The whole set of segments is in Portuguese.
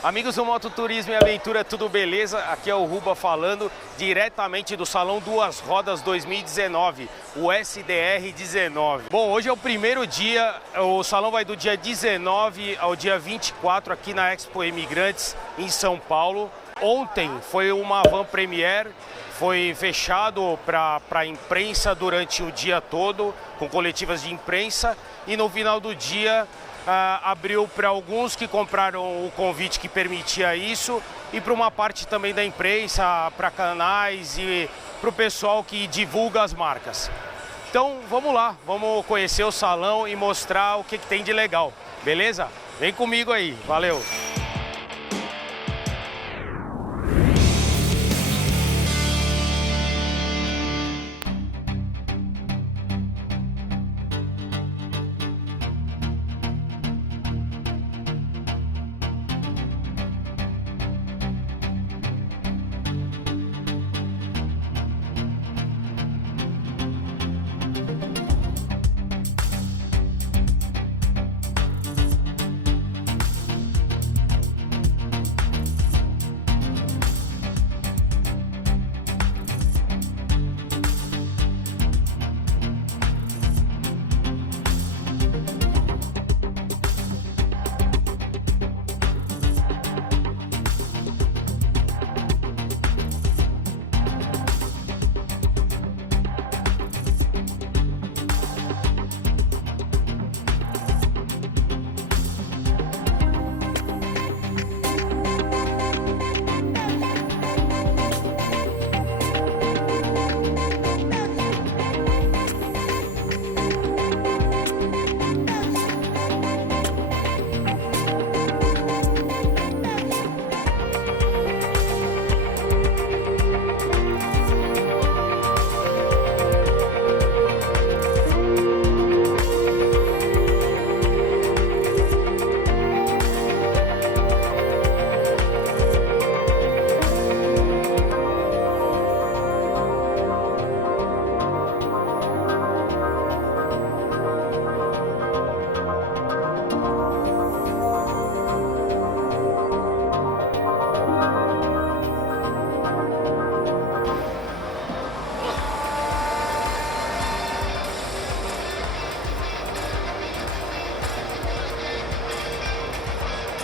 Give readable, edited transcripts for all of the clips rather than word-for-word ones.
Amigos do Moto Turismo e Aventura, tudo beleza? Aqui é o Ruba falando diretamente do Salão Duas Rodas 2019, o SDR 19. Bom, hoje é o primeiro dia, o salão vai do dia 19 ao dia 24 aqui na Expo Imigrantes em São Paulo. Ontem foi uma van premiere, foi fechado para a imprensa durante o dia todo, com coletivas de imprensa, e no final do dia abriu para alguns que compraram o convite que permitia isso e para uma parte também da imprensa, para canais e para o pessoal que divulga as marcas. Então vamos lá, vamos conhecer o salão e mostrar o que tem de legal, beleza? Vem comigo aí, valeu!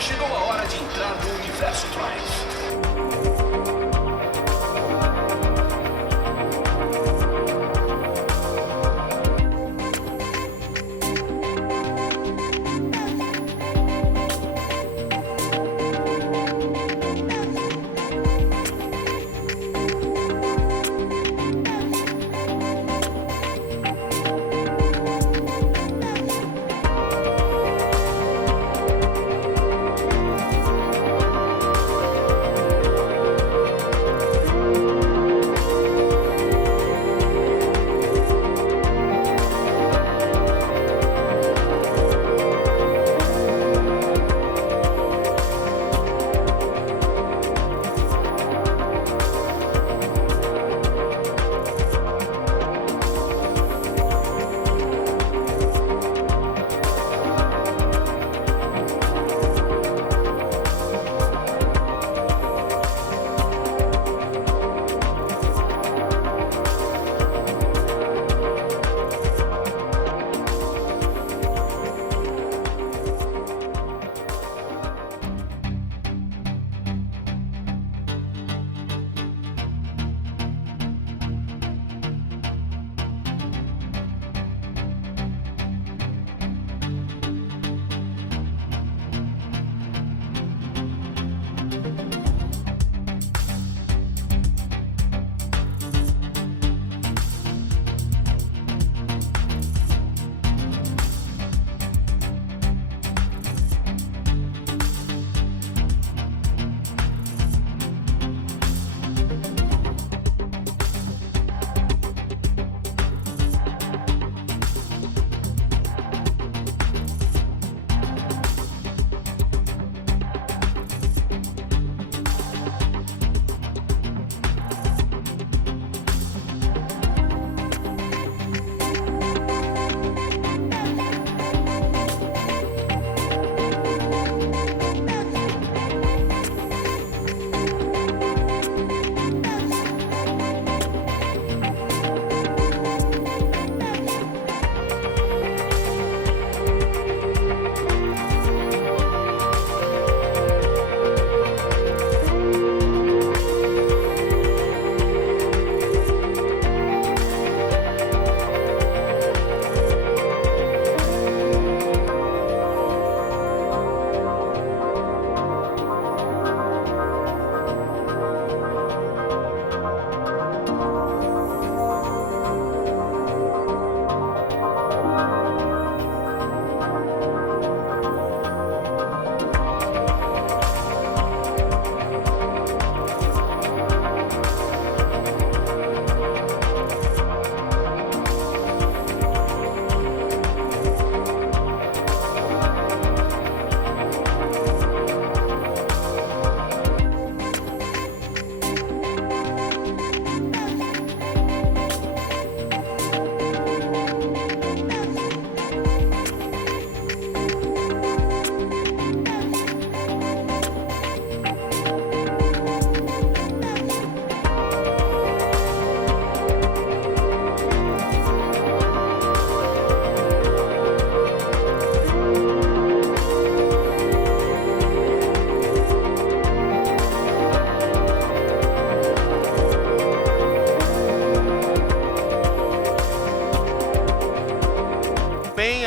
Chegou a hora de entrar no universo Drive.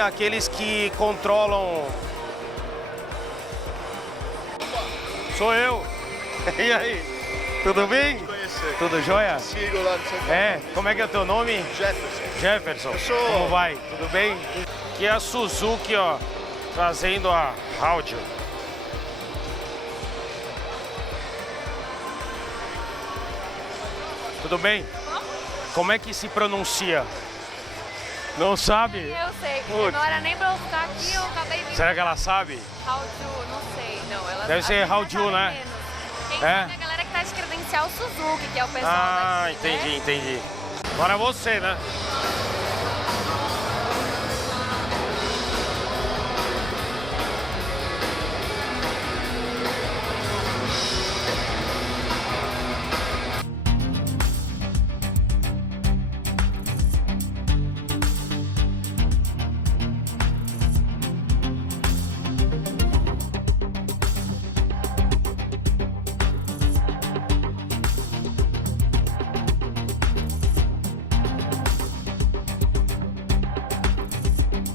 aqueles que controlam... Sou eu. E aí? Tudo bem? Tudo jóia? Sigo lá no São É, como é que é o teu nome? Jefferson. Jefferson. Eu sou- Como vai? Tudo bem? Aqui é a Suzuki, ó, trazendo a áudio. Tudo bem? Como é que se pronuncia? Não sabe? Eu sei, Putz. não era nem pra eu ficar aqui, eu acabei vindo. Será que ela sabe? How to, não sei, não. Ela, Deve as ser meninas how to, sabem né? menos. Quem É? sabe é a galera que tá de credencial Suzuki, que é o pessoal Ah, daqui, entendi, né? entendi. Agora é você, né?